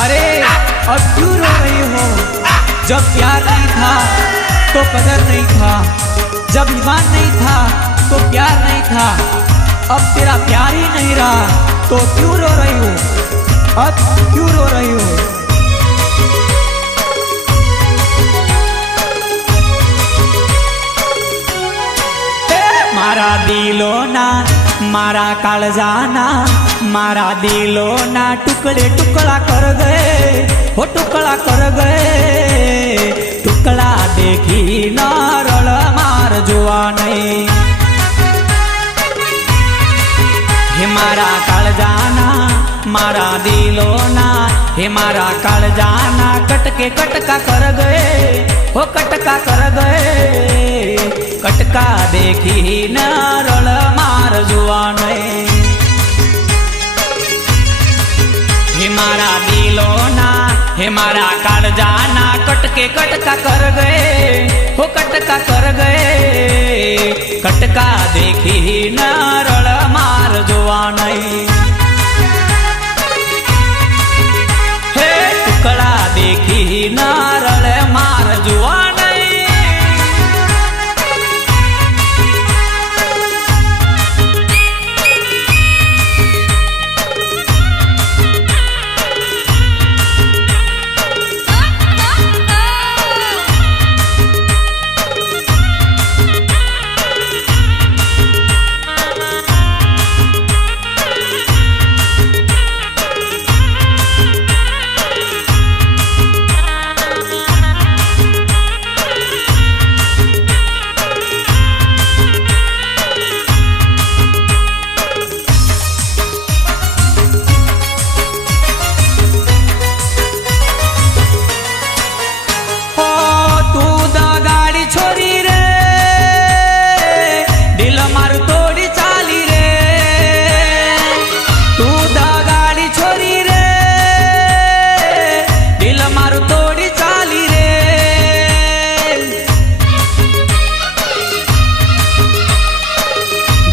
अरे अब क्यों रो रही हो? जब प्यार नहीं था तो कदर नहीं था, जब ईमान नहीं था तो प्यार नहीं था। अब तेरा प्यार ही नहीं रहा तो क्यों रो रही हो? अब क्यों रो रही हो? मारा दिलो ना मारा काळजाना, मारा दिलो ना टुकड़े टुकड़ा कर गए, हो टुकड़ा कर गए। टुकड़ा देखी न रल मार जुआ नहीं। हे मारा काळजाना मारा दिलो ना, हे मारा काळजाना कटके कटका कर गए, हो कटका कर गए। कटका देखी न रल मार जुआ नहीं। हे मारा दिलो ना, हे मारा काळजाना कटके कटका कर गए, हो कटका कर गए। कटका देखी न रल मार जुआ नहीं। हे टुकड़ा देखी न रल मार जुआ नहीं।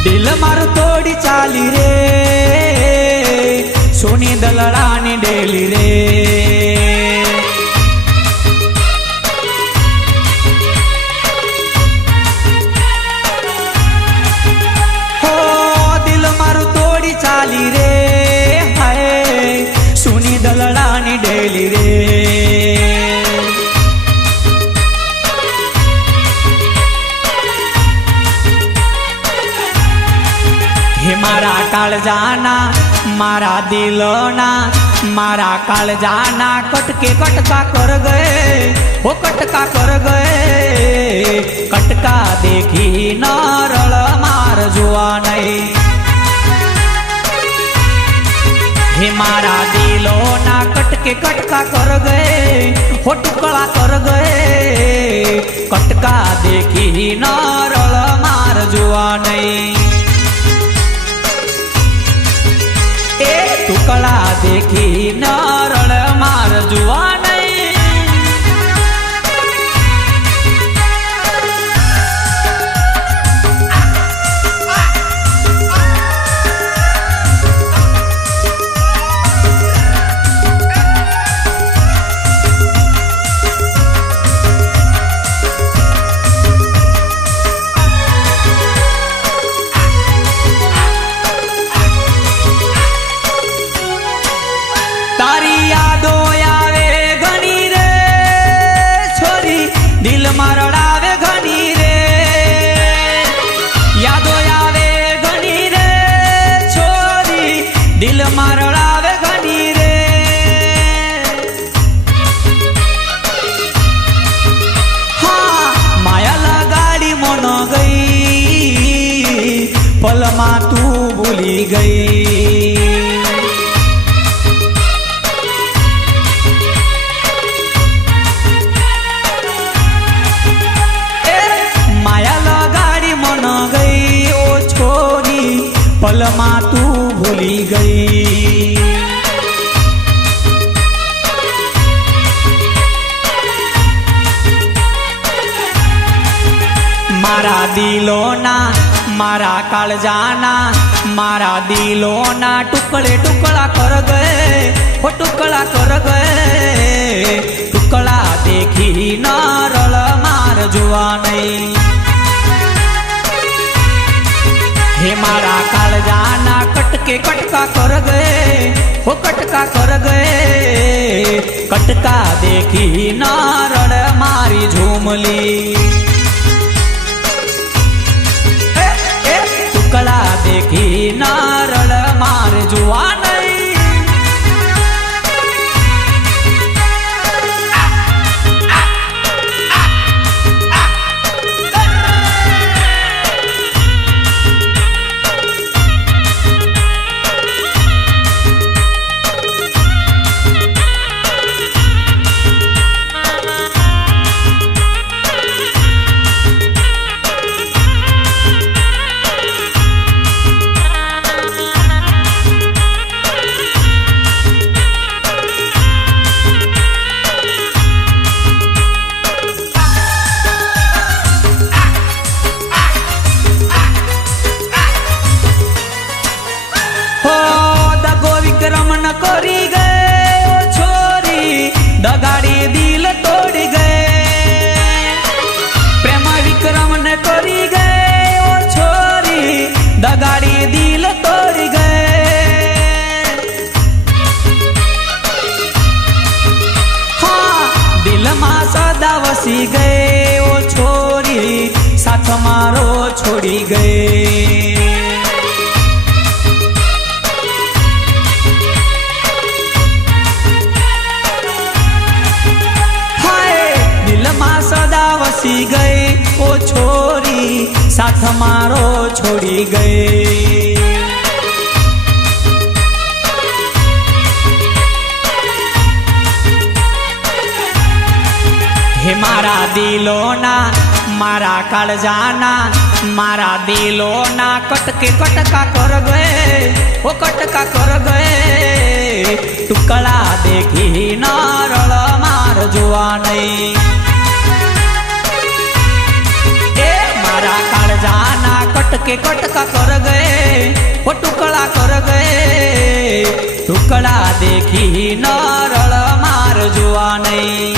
दिल मारू तोड़ी चाली रे, सोनी दलड़ानी डेली रे। हो दिल मारू तोड़ी चाली रे, हाय सोनी दलड़ानी डेली रे। हे मारा काळजाना मारा दिलोना, मारा काळजाना कटके कटका कर गए, हो कटका कर गए। कटका देखी न रल मार जुआ नहीं। हे मारा दिलोना कटके कटका कर गए, हो टुकड़ा कर गए। कटका देखी न रल मार जुआ नहीं। टुकड़ा देखी न रल मार जुआ नहीं। तारी यादों आवे घनी रे छोरी, दिल मरड़ावे घनी रे। यादों आवे घनी रे छोरी, दिल मरड़ावे घनी रे। हाँ माया लगाड़ी मन गई, पलमा तू भूली गई। पलमा तू भूली गई। मारा दिलोना मारा काळजाना मारा दिलोना टुकड़े टुकड़ा कर गए हो टुकड़ा कर गए टुकड़ा देखी न रल मार जुआ नहीं हे मारा काळजाना कटके कटका कर गए हो कटका कर गए कटका देखी न रल मारी झूमली टुकड़ा देखी नारळ मार जुआ नहीं रमन करी गए ओ छोरी दगाड़ी दिल तोड़ी गए प्रेम विक्रम न करी गए ओ छोरी दगाड़ी दिल तोड़ी गए हाँ दिल मां सदा वसी गए ओ छोरी साथ मारो छोड़ी गए सदा वसी गए ओ छोरी साथ मारो छोड़ी गए हे मारा दिलोना मारा काळजाना मारा दिलोना कटके कटका कर गए ओ कटका कर गए टुकड़ा देखी नारळ मार जुआ नहीं काळजाना कटके कटका कर गए वो टुकड़ा कर गए टुकड़ा देखी नारळ मार जुआ नहीं।